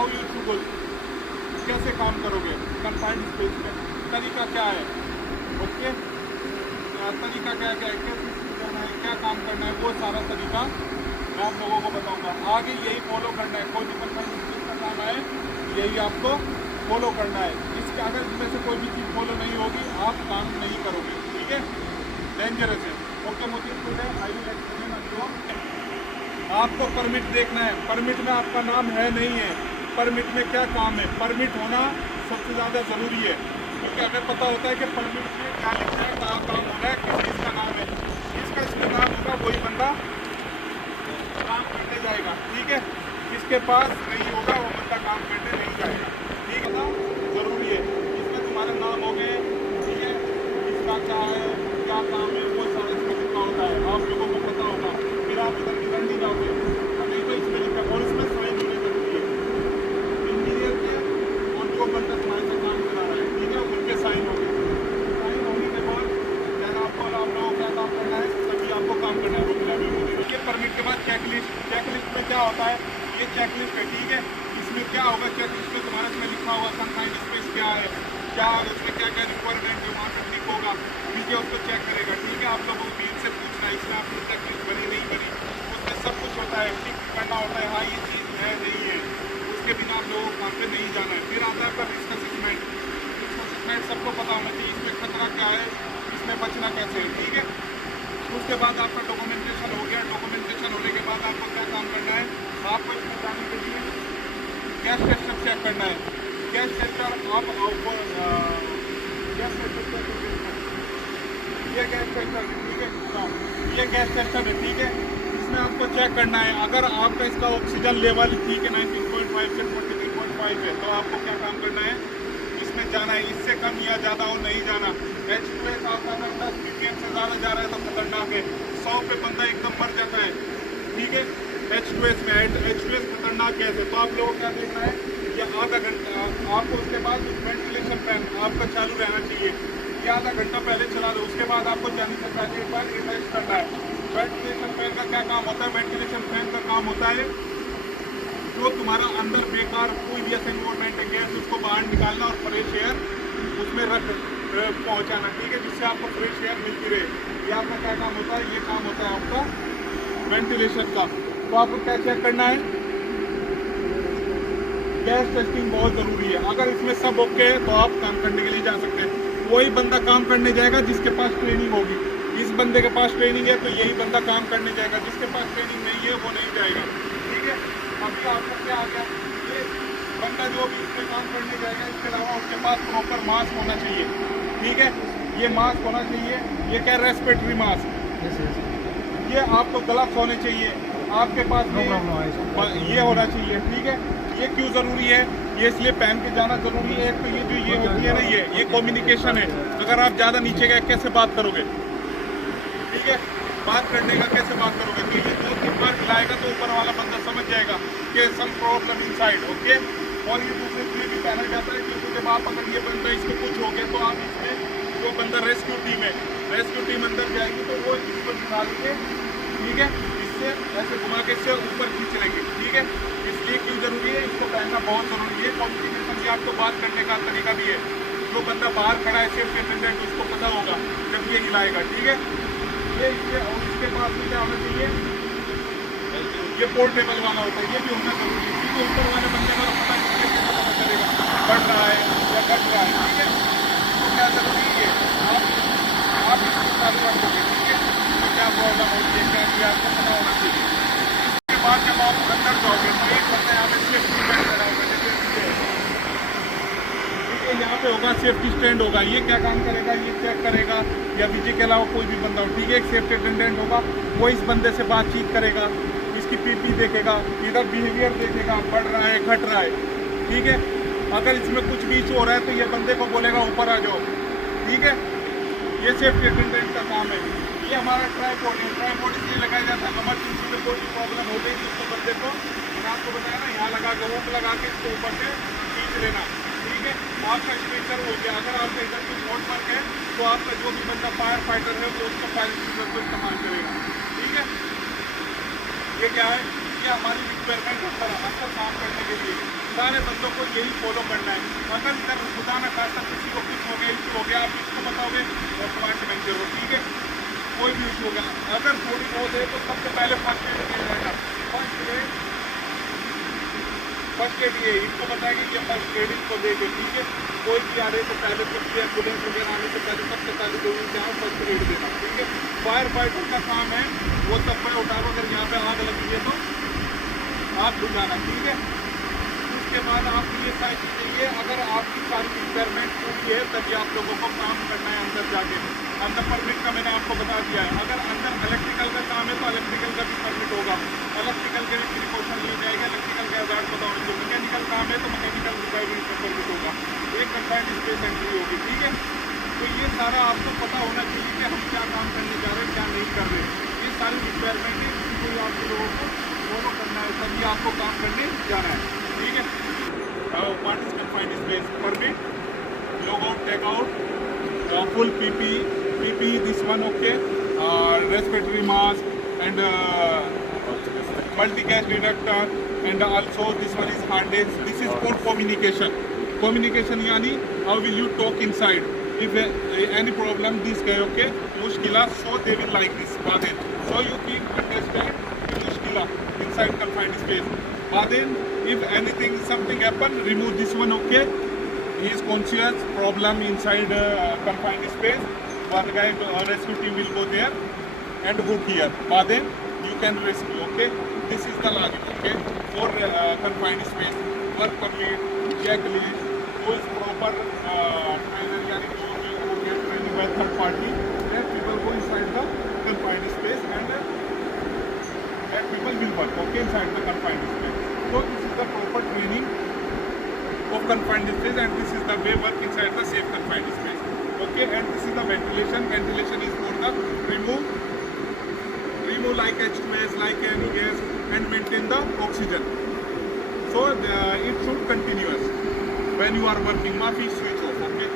How you should, कैसे काम करोगे कन्फाइंड स्पेस में, तरीका क्या है। ओके, तरीका क्या क्या है, कैसे करना है, क्या काम करना है, वो सारा तरीका मैं आप लोगों को बताऊंगा। आगे यही फॉलो करना है, कोई भी कन्फाइंड स्पेस का काम है यही आपको फॉलो करना है। इसके अगर इसमें से कोई भी चीज़ फॉलो नहीं होगी आप काम नहीं करोगे, ठीक है, डेंजरस है। ओके मुझे आई विल एक्सप्लेन आपको। आपको परमिट देखना है, परमिट में आपका नाम है नहीं है, परमिट में क्या काम है, परमिट होना सबसे ज़्यादा ज़रूरी है। क्योंकि अगर पता होता है कि परमिट में क्या लिखना है, कहाँ काम हो रहा है, किस चीज़ का नाम है, जिसका इसमें नाम होगा वही बंदा काम करने जाएगा, ठीक है। जिसके पास नहीं होगा वो बंदा काम करने नहीं जाएगा, ठीक है ना, ज़रूरी है। इसमें तुम्हारा नाम हो गए, ठीक है, इसका क्या है, क्या काम है, वो सारा इसमें लिखा होता है, आप लोगों को पता होगा। फिर आप इधर किधर नहीं जाओगे, नहीं तो इसमें लिखा, और इसमें साइन होने जरूरी है इंजीनियर के, और जो बंदा तुम्हारे से काम करा रहा है, ठीक है, उनके साइन होंगे। साइन होने के बाद देन आपको आप लोगों को क्या काम करना है, तभी आपको काम करना है रूम लेवल में। ये परमिट के बाद चेकलिस्ट, चेकलिस्ट में क्या होता है, ये चेकलिस्ट है, ठीक है। इसमें क्या होगा, चेकलिस्ट में तुम्हारा इसमें लिखा होगा कन्फाइंड स्पेस क्या है, क्या उसमें क्या क्या रिक्वायरमेंट है, वहाँ पर लिख होगा, ठीक है, उसको चेक करेगा, ठीक है। आप लोगों को बीच से पूछना है इसमें आपकी चेकलिस्ट बनी नहीं बनी, उसमें सब कुछ होता है, टिक करना होता है, हाँ ये चीज़ है नहीं है, उसके बिना आप लोगों को वहाँ पे नहीं जाना है। फिर आता है आपका रिस्क असेसमेंट, रिस्क असेसमेंट सबको पता होना चाहिए, इसमें खतरा क्या है, इसमें बचना कैसे है, ठीक है। उसके बाद आपका डॉक्यूमेंटेशन हो गया, डॉक्यूमेंटेशन होने के बाद आपको क्या काम करना है, आपको इसमें जाने के लिए गैस टेस्टर चेक करना है। गैस टेस्टर आप गैस टेस्टर चेक करना है, ये गैस टेस्टर, ठीक है, ये गैस टेस्टर है, ठीक है। इसमें आपको चेक करना है अगर आपका इसका ऑक्सीजन लेवल, ठीक है, 19.5 से 43.5 है, तो आपको क्या काम करना है, इसमें जाना है। इससे कम या ज़्यादा हो नहीं जाना। H2S आपका अगर 10 ppm से ज़्यादा जा रहा है तो खतरनाक है, 100 पे बंदा एकदम मर जाता है, ठीक है। H2S में H2S खतरनाक गैस है, तो आप लोगों को क्या देखना है, ये आधा घंटा आपको, उसके बाद वेंटिलेशन फैन आपका चालू रहना चाहिए, ये आधा घंटा पहले चला दो। उसके बाद आपको जाने से पहले एक बार रिफ्रेश करना है। वेंटिलेशन फैन का क्या काम होता है, वेंटिलेशन फैन का काम होता है जो तुम्हारा अंदर बेकार कोई भी ऐसा इन्वायरमेंट है गैस, उसको बाहर निकालना और फ्रेश एयर उसमें रख पहुंचाना, ठीक है, जिससे आपको फ्रेश एयर मिलती रहे। ये आपका क्या काम होता है, ये काम होता है आपका वेंटिलेशन का। तो आपको क्या चेक करना है, गैस टेस्टिंग बहुत ज़रूरी है। अगर इसमें सब ओके है तो आप काम करने के लिए जा सकते हैं। वही बंदा काम करने जाएगा जिसके पास ट्रेनिंग होगी। इस बंदे के पास ट्रेनिंग है तो यही बंदा काम करने जाएगा, जिसके पास ट्रेनिंग नहीं है वो नहीं जाएगा, ठीक है। अभी आपको क्या आ गया, ये बंदा जो भी इसमें काम करने जाएगा, इसके अलावा उसके पास प्रॉपर मास्क होना चाहिए, ठीक है, ये मास्क होना चाहिए। ये क्या रेस्पिरेटरी मास्क, ये आपको ग्लव्स होने चाहिए, आपके पास ये होना चाहिए, ठीक है। ये क्यों ज़रूरी है, ये इसलिए पहन के जाना ज़रूरी है। तो ये जो ये होती है ना, ये कम्युनिकेशन है। अगर आप ज़्यादा नीचे गए कैसे बात करोगे, ठीक है, बात करने का कैसे बात करोगे, तो ये दो तीन बार हिलाएगा तो ऊपर वाला बंदा समझ जाएगा कि सम प्रॉब्लम इनसाइड, ओके। और ये दूसरे के लिए भी पहना जाता है क्योंकि जब आप अगर ये बंदा इसको कुछ हो गया तो आप इसमें जो बंदा रेस्क्यू टीम है, रेस्क्यू टीम अंदर जाएगी तो वो इसको निकाल के, ठीक है, इससे ऐसे घुमा के इससे ऊपर खींच लेंगे, ठीक है। इसलिए क्यों ज़रूरी है, इसको पहनना बहुत ज़रूरी है। कम्युनिकेशन, ये आपको बात करने का तरीका भी है। जो बंदा बाहर खड़ा है सेफ्टी अटेंडेंट, उसको पता होगा जब ये हिलाएगा, ठीक है। ये इसके पास में क्या होना चाहिए, ये पोर्टेबल वाला होता है, ये भी होना जरूरी है क्योंकि ऊपर वाले बंदे को पता नहीं पता चलेगा बढ़ रहा है या घट रहा है, ठीक है। तो क्या जरूरी है, आप इसको चालू रखोगे, ठीक है, तो क्या प्रॉब्लम होती है, क्या ये आपको पता होना चाहिए। इसके बाद जब आप अंदर जाओगे तो एक बंदा यहाँ पे सेफ्टी स्टैंड खड़ा होगा, जैसे यहाँ पे होगा सेफ्टी स्टैंड होगा। ये क्या काम करेगा, ये चेक करेगा या विजय के अलावा कोई भी बंदा हो, ठीक है, एक सेफ्टी अटेंडेंट होगा, वो इस बंदे से बातचीत करेगा, इसकी पीपी देखेगा, इधर बिहेवियर देखेगा, बढ़ रहा है घट रहा है, ठीक है। अगर इसमें कुछ भी इशू हो रहा है तो ये बंदे को बोलेगा ऊपर आ जाओ, ठीक है। ये सेफ्टी अटेंडेंट का काम है। ये हमारा ट्राइपॉड है, ट्राइपॉड इसलिए लगाया जाता है इमरजेंसी में कोई भी प्रॉब्लम हो गई तो उसको बंदे को, मैंने आपको बताया ना, यहाँ लगा के हुक लगा के इसको ऊपर से खींच लेना, ठीक है। आपका स्ट्रेचर हो गया, अगर आपका इधर कोई मोट वर्क है तो आपका जो भी बंदा फायर फाइटर है वो उसका फायर स्ट्रेचर को इस्तेमाल करेगा, ठीक है। ये क्या है, ये हमारी रिक्वायरमेंट है अंदर काम करने के लिए। सारे बंदों को यही फॉलो करना है। अगर इधर खुदा न खास्ता किसी को कुछ हो गया, इशू हो गया, आप इसको बताओगे और प्लांट मैनेजर हो, ठीक है, कोई भी इशू हो गया, अगर थोड़ी बहुत है तो सबसे पहले फर्स्ट एड दिया जाएगा। फर्स्ट एड ये इनको बताएंगे कि फर्स्ट एड इनको देंगे, ठीक है। कोई भी आ रहे तो पहले कुछ एम्बुलेंस वगैरह आने से पहले सबसे पहले जरूरी क्या है, फर्स्ट एड देना, ठीक है। फायर फाइटर का काम है वो तब पे उठा लो, अगर यहाँ पे आग लगी है तो आग बुझाना, ठीक है। उसके बाद आपकी ये सारी चीज़ें, ये अगर आपकी सारी रिक्वायरमेंट पूरी है तभी आप लोगों को काम करना है अंदर जाके। अंदर परमिट का मैंने आपको बता दिया है। अगर अंदर इलेक्ट्रिकल का काम है तो इलेक्ट्रिकल का भी परमिट होगा, इलेक्ट्रिकल के भी प्रिकॉशन ली जाएगा, इलेक्ट्रिकल का आजाद बताओ। जो मैकेनिकल काम है तो मैकेनिकल का भी परमिट होगा, एक कंफाइंड स्पेस एंट्री होगी, ठीक है। तो ये सारा आपको पता होना चाहिए कि हम क्या काम करने जा रहे हैं, क्या नहीं कर रहे। ये सारी रिक्वायरमेंट है, इसी को आप लोगों को फॉलो करना है, तभी आपको काम करने जाना है, ठीक है। What is confined space permit, log out, tag out, full PP, this one, okay, respiratory mask and multi-gas detector, and also this one is harness. This is for communication. Communication yani how will you talk inside? If any problem, this guy, okay, mushkila, so they will like this. Baden, so you keep understand mushkila inside confined space. Baden, if anything, something happen, remove this one, okay. He is conscious, problem inside confined space. One guy, rescue team will go there and hook here. Baden, you can rescue, okay. This is the logic, okay, for confined space. Work permit, checklist, those proper trainer, yani who get training by third party, that people go inside the confined space and that people will work, okay, inside the confined space. So this is the proper training of confined space, and this is the way work inside the safe confined space, okay. And this is the ventilation. Ventilation is for the remove like H2S, like any gas, and maintain the oxygen. So it should continuous when you are working. Mafi switch off, okay.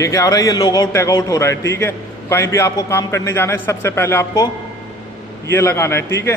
ये क्या हो रहा है, ये log out tag out हो रहा है, ठीक है। कहीं भी आपको काम करने जाना है सबसे पहले आपको ये लगाना है, ठीक है।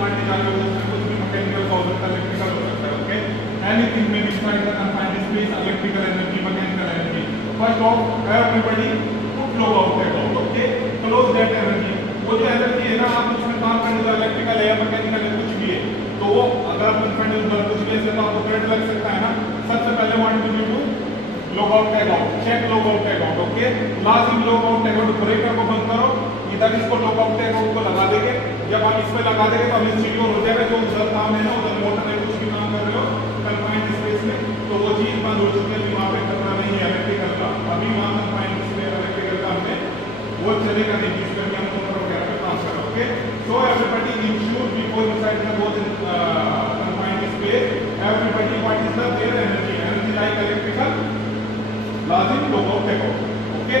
डिपार्टमेंट में जाकर कुछ भी मैकेनिकल का हो सकता है, इलेक्ट्रिकल हो सकता है, ओके। एनीथिंग में describe the confined space, electrical energy, mechanical energy. First of everybody put low out that out, okay, close that energy. वो जो एनर्जी है ना, आप उसमें काम करने जा इलेक्ट्रिकल है या मैकेनिकल है कुछ भी है, तो वो अगर आप कंफाइंड कुछ भी ऐसे तो आपको करंट लग सकता है ना। सबसे पहले what do you do, log out tag out, check log out tag out, okay. लाजिम log out tag out, breaker को बंद करो, इधर इसको लॉग आउट टैग आउट को लगा देंगे। जब आप इस पे लगा देंगे तो हमें सिक्योर हो जाएगा, जो उधर काम है ना, उधर मोटर में कुछ भी काम कर रहे हो कंफाइंड स्पेस में, तो वो चीज बंद हो चुकी है, वहाँ पे खतरा नहीं है इलेक्ट्रिकल का। अभी वहाँ कंफाइंड स्पेस इलेक्ट्रिकल का हमने वो चलेगा नहीं, जिस पर हम मोटर वगैरह पे काम कर रहे, okay. So everybody ensure before decide the goes in confined space, everybody what is the their energy, energy like electrical लाजिम लो आउट टैग आउट, ओके।